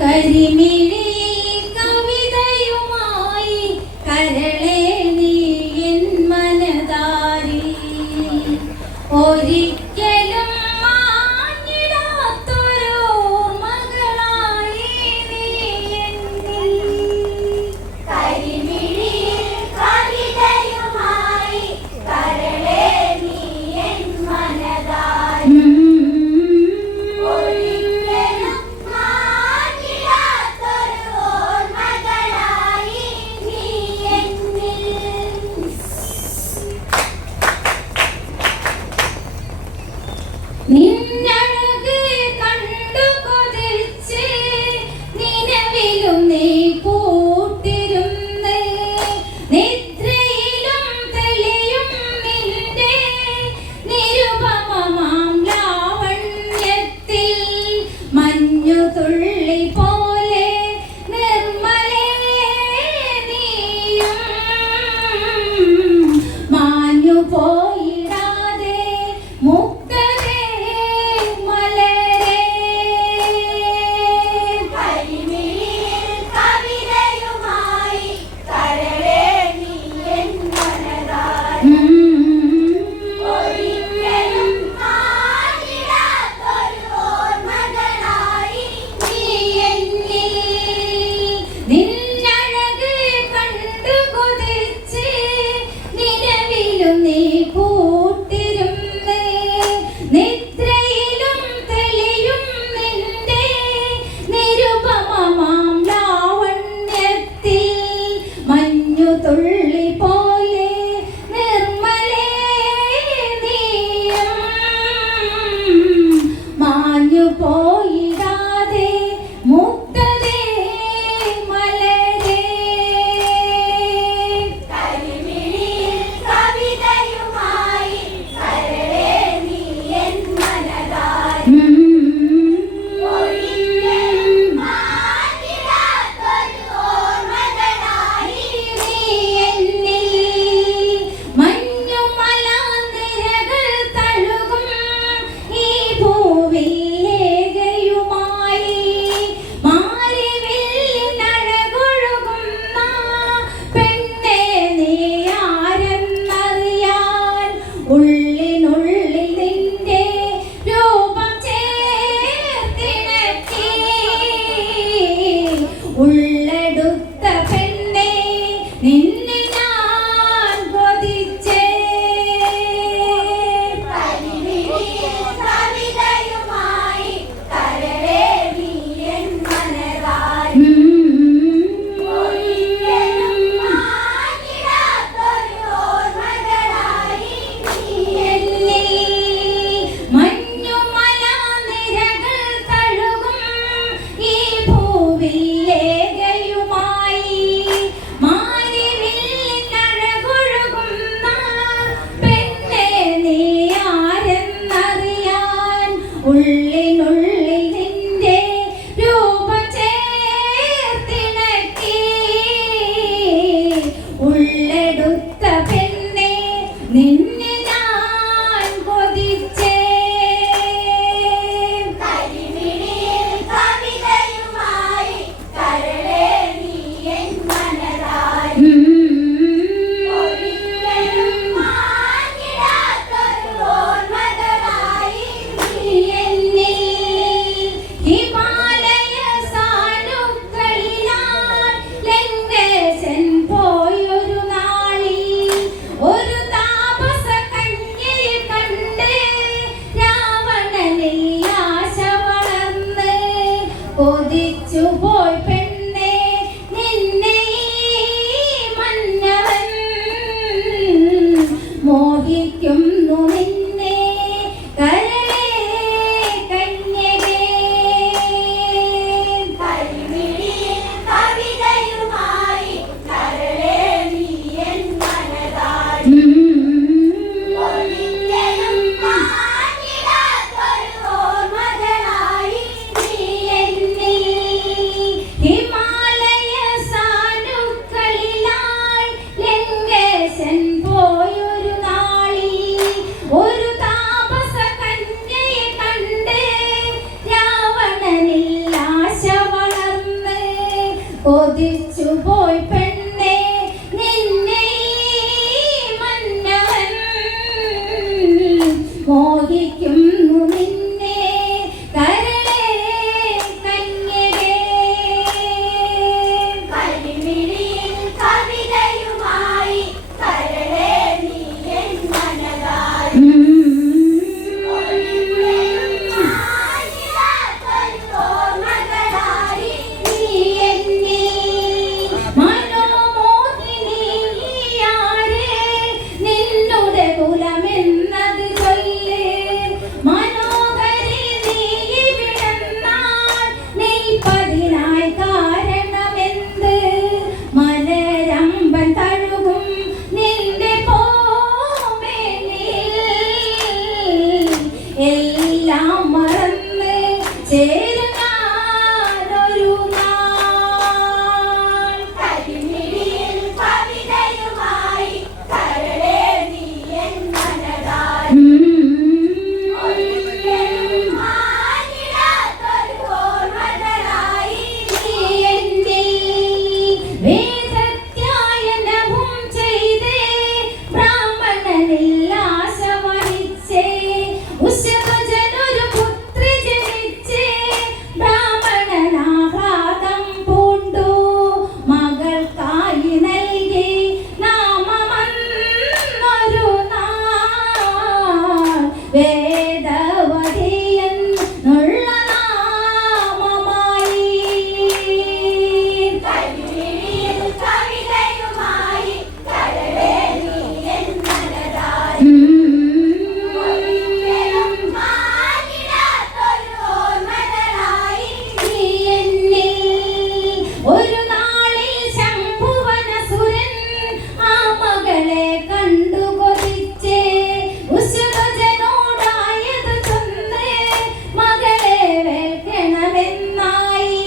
കരിമിഴി കവിതയുമായി കരളെ നീ എൻ മനതാരി ഒരിക്കലും മാഞ്ഞിടാത്തൊരു മകളായി നീ എന്നിൽ കരിമിഴി കവിതയുമായി കരളെ നീ എൻ മനതാരി നിന്നഴക് കണ്ടു കൊതിച്ച് നിലവിലും നീ കൂട്ടിരുന്ന് നിദ്രയിലും തെളിയും നിന്റെ നിരുപമമാം ലാവണ്യത്തിൽ മഞ്ഞു തുള്ളി പോലെ നിർമ്മലേ നീയും മാഞ്ഞു പോയിടാതെ തുള്ളി പോലെ നിർമ്മലേ നീയും മാഞ്ഞു പോയിടാതെ മുക്തതേ മലരേ കരിമിഴിയിൽ കവിതയുമായി കരളേ നീ എൻ മനതാരി ഉള്ളിനുള്ളിൽ നിന്റെ രൂപം ചേർത്തിണക്കി ഉള്ളെടുത്ത പെണ്ണെ നിന്നെ ഞാൻ കൊതിച്ചേ കവിതയുമായി കരളേ നീ എൻ മനതാരി ഉള്ളിനുള്ളിൽ നിന്റെ രൂപം ചേർത്തിണക്കി ഉള്ളെടുത്ത പെണ്ണെ നിന്നെ ഞാൻ കൊതിച്ചേ കരിമിഴിയിൽ കവിതയുമായി കരളേ നീ എൻ മനതാരി കൊതിച്ചു പോയി പെണ്ണെ നിന്നെ മന്നവൻ മോഹിക്കുന്നു നിന്നെ കരളേ കന്യകേ കരിമിഴിയിൽ കവിതയുമായി കരളേ നീ എൻ മനതാരി He കൊതിച്ചു പോയി പെണ്ണെ നിന്നെ മന്നവൻ മോഹിക്കുന്നു നിന്നെ കരളെ കന്യകേ കരിമിഴിയിൽ കവിതയുമായി കരളെ നീ എൻ മനതാരി എല്ലാം മറന്ന് ചേരുന്നൊരു നാൾ കരിമിഴിയിൽ കവിതയുമായി കരളെ നീ എൻ മനതാരി വേദത്യായനവും ചെയ്തേ ബ്രാഹ്മണനിൽ ആശ വഹിച്ചേ ഉശവജനൊരു പുത്രി ജനിച്ചേ ബ്രാഹ്മണനാഹ്ലാദം പൂണ്ടു മകൾക്കായി നൽകി നാമമന്നൊരു നാൾ വേദവതിയെന്നുള്ള നാമമായി കരിമിഴിയിൽ കവിതയുമായി കരളെ നീ എൻ മനതാരി ഒരു നാളിൽ ശംഭുവനസുരൻ ആ മകളെ കണ്ടു കൊതിച്ചേ ഉശവജനോടായത് ചൊന്ന് മകളെ വേൽക്കണമെന്നായി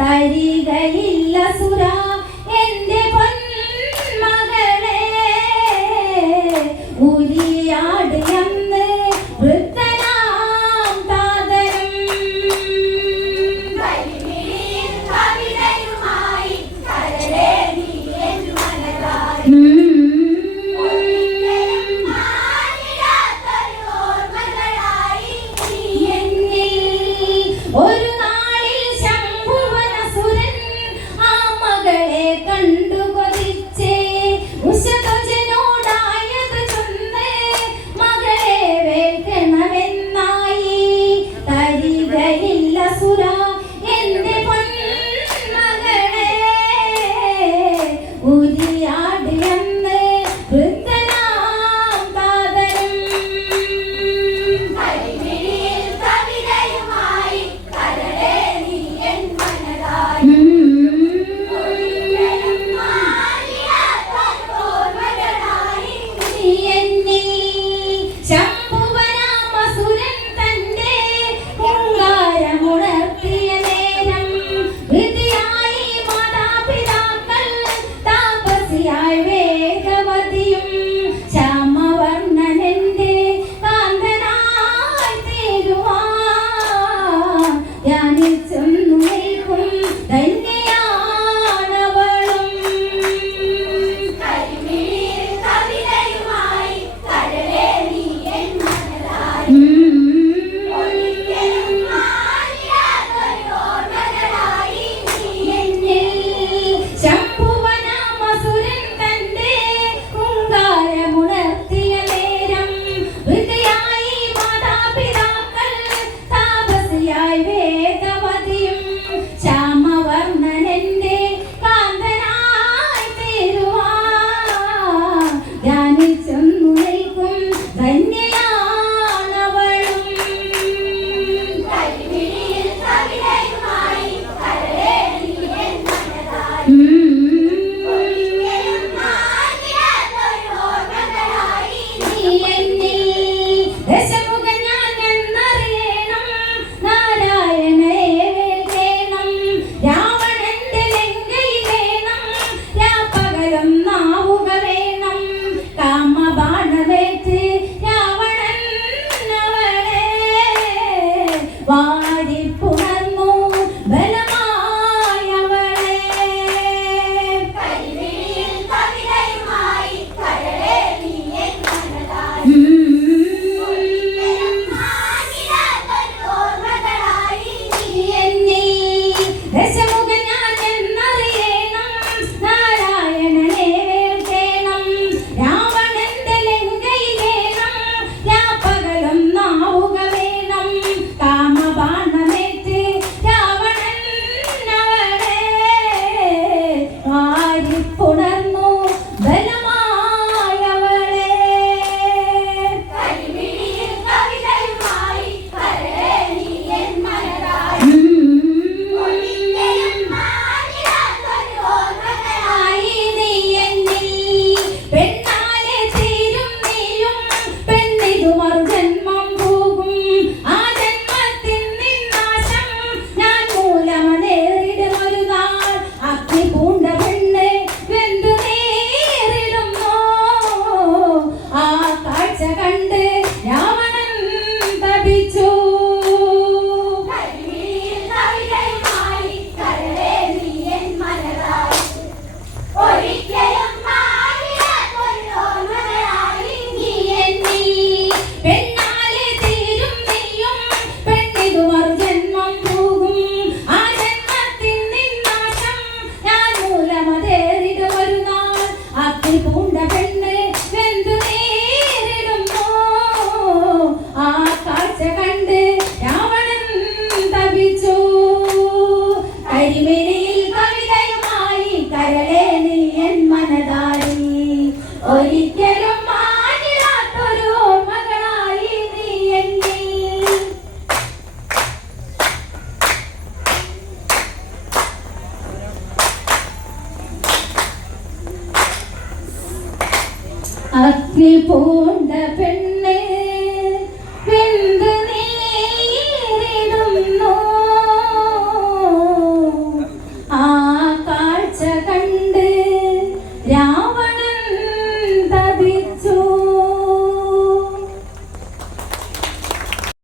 തരികയില്ല സുര എന്റെ പൊന്മകളെ ഉരിയാട് എന്ന് വൃദ്ധനാം താതനും കരിമിഴിയിൽ കവിതയുമായി കരളെ നീ എൻ മനതാരി ഒരു നാളിൽ ശംഭുവനസുരൻ ആ മകളെ കണ്ടു കൊതിച്ചേ ഉശവജനോടായത് ചൊന്ന് മകളെ വേൽക്കണമെന്നായി തരികയില്ല സുര എന്റെ പൊന്മകളെ ഉരിയാട് കരിമിഴിയിൽ കവിതയുമായി കരളെ നീ എൻ മനതാരി ഒരിക്കലും മാഞ്ഞിടാത്തൊരു ഓർമ്മകളായി നീ എന്നിൽ അഗ്നി പൂണ്ട പെണ്ണ്